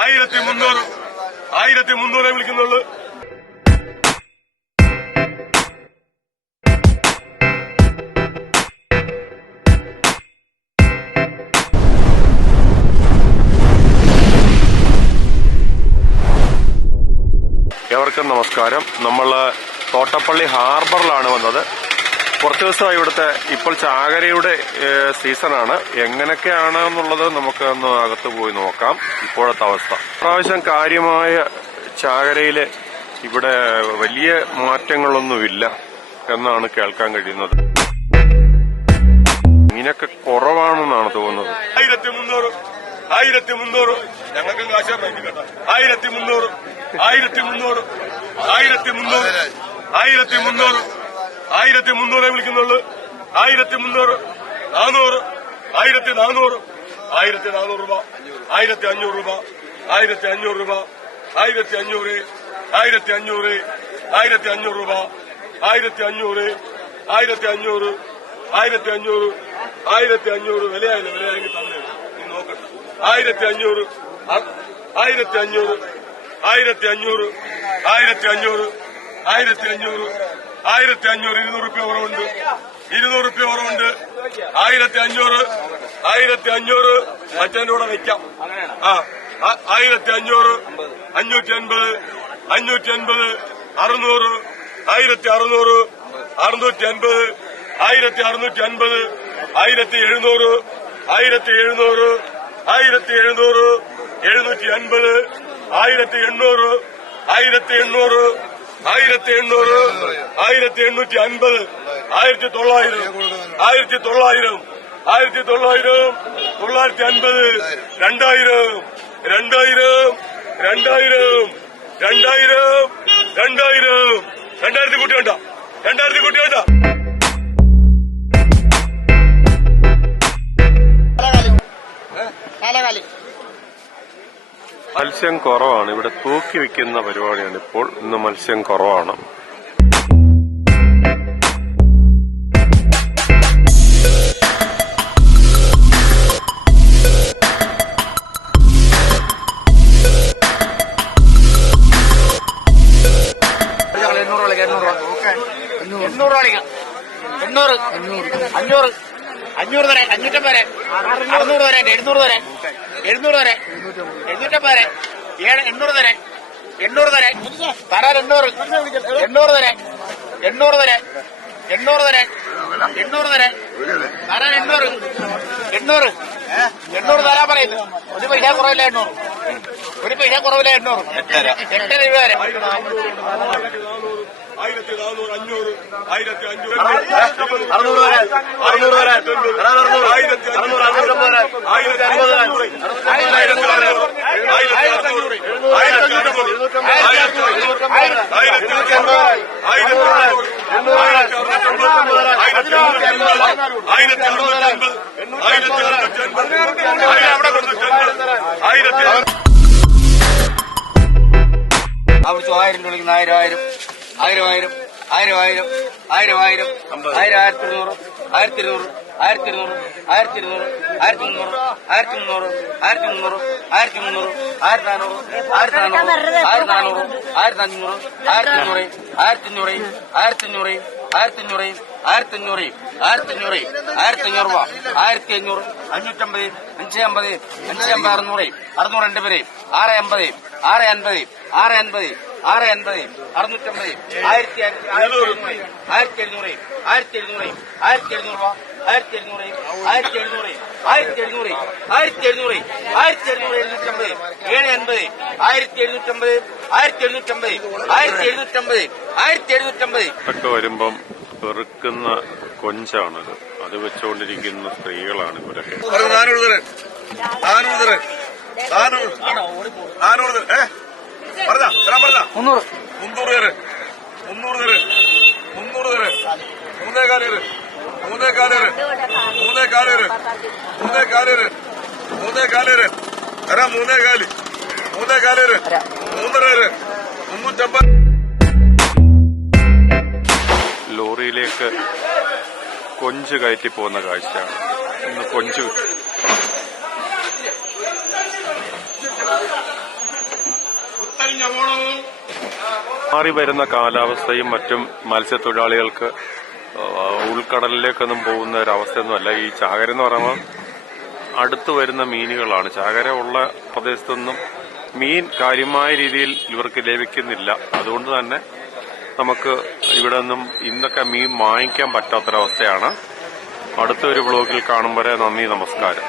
1300 1300 വിളിക്കുന്നുള്ളൂ. ഏവർക്കും നമസ്കാരം. നമ്മൾ തോട്ടപ്പള്ളി ഹാർബറിലാണ് വന്നത്. കുറച്ച് ദിവസമായി ഇവിടുത്തെ ഇപ്പോൾ ചാകരയുടെ സീസണാണ്. എങ്ങനെയൊക്കെയാണ് എന്നുള്ളത് നമുക്ക് ഒന്ന് അകത്ത് പോയി നോക്കാം. ഇപ്പോഴത്തെ അവസ്ഥ പ്രാവശ്യം കാര്യമായ ചാകരയില് ഇവിടെ വലിയ മാറ്റങ്ങളൊന്നുമില്ല എന്നാണ് കേൾക്കാൻ കഴിയുന്നത്. ഇങ്ങനെയൊക്കെ കുറവാണെന്നാണ് തോന്നുന്നത്. 1300 ഞങ്ങൾക്ക് കാശാ 1300 1300 വിളിക്കുന്നുള്ളൂ. 1300 400 1400 1400 രൂപ 1500 രൂപ 1500 രൂപ 1500 1500 1500 രൂപ 1500 1500 1500 1500 വിലയായെങ്കിൽ തന്നെ നീ നോക്കട്ടെ. 1500 1500 1500 1500 1500 1500 200 രൂപ കുറവുണ്ട്. 200 രൂപ കുറവുണ്ട്. 1500 1500 മറ്റേന്റെ കൂടെ വെക്കാം. 1500 550 550 600 1600 650 1650 1700 1700 1700 750 1800 1800 1800 1850 1900 1900 1900 950 2000 2000 2000 2000 2000 2000 കൂട്ടി വേണ്ട 2000 കൂട്ടി വേണ്ട. മത്സ്യം കുറവാണ്. ഇവിടെ തൂക്കി വെക്കുന്ന പരിപാടിയാണ് ഇപ്പോൾ. ഇന്ന് മത്സ്യം കുറവാണ്. അഞ്ഞൂറ് വരെ 550 വരെ 600 വരെ 700 വരെ 700 വരെ 850 വരെ 800 വരെ 800 വരെ തരാൻ 800 800 വരെ 800 വരെ 800 വരെ 800 വരെ തരാൻ 800 800 800 തരാൻ പറയുന്നു. ഒരു പൈസ കുറവില്ല 800 ഒരു പൈസ കുറവില്ല 800 8 രൂപ വരെ 1400 500 1500 600 വരെ 600 വരെ 1000 വിളിക്കുന്ന 1000 1000 1000 1000 1000 1000 1000 1200 1200 1200 1300 1300 1300 1300 1400 1400 1500 1500 1500 1500 1500 1500 1500 1500 രൂപ 1500 550 550 550 600 600 പേര് 650 650 650 650 650 1700 1700 1700 1700 രൂപ 1700 1700 1700 1700 1750 750 1750 1750 1750 1750 ഒക്കെ വരുമ്പം പെറുക്കുന്ന കൊഞ്ചാണത്. അത് വെച്ചുകൊണ്ടിരിക്കുന്ന സ്ത്രീകളാണ് ഇവരൊക്കെ. 400 തരാം 400 പറഞ്ഞ 300 300 300 ലോറിയിലേക്ക് കൊഞ്ച് കയറ്റി പോകുന്ന കാഴ്ചയാണ്. ഇന്ന് കൊഞ്ച് മാറി വരുന്ന കാലാവസ്ഥയും മറ്റും മത്സ്യത്തൊഴിലാളികൾക്ക് ഉൾക്കടലിലേക്കൊന്നും പോകുന്ന ഒരവസ്ഥയൊന്നുമല്ല. ഈ ചാകര എന്ന് പറയുമ്പോൾ അടുത്തു വരുന്ന മീനുകളാണ്. ചാകര ഉള്ള പ്രദേശത്തൊന്നും മീൻ കാര്യമായ രീതിയിൽ ഇവർക്ക് ലഭിക്കുന്നില്ല. അതുകൊണ്ട് തന്നെ നമുക്ക് ഇവിടെ നിന്നും ഇന്നൊക്കെ മീൻ വാങ്ങിക്കാൻ പറ്റാത്തൊരവസ്ഥയാണ്. അടുത്തൊരു വ്ലോഗിൽ കാണും വരെ നന്ദി, നമസ്കാരം.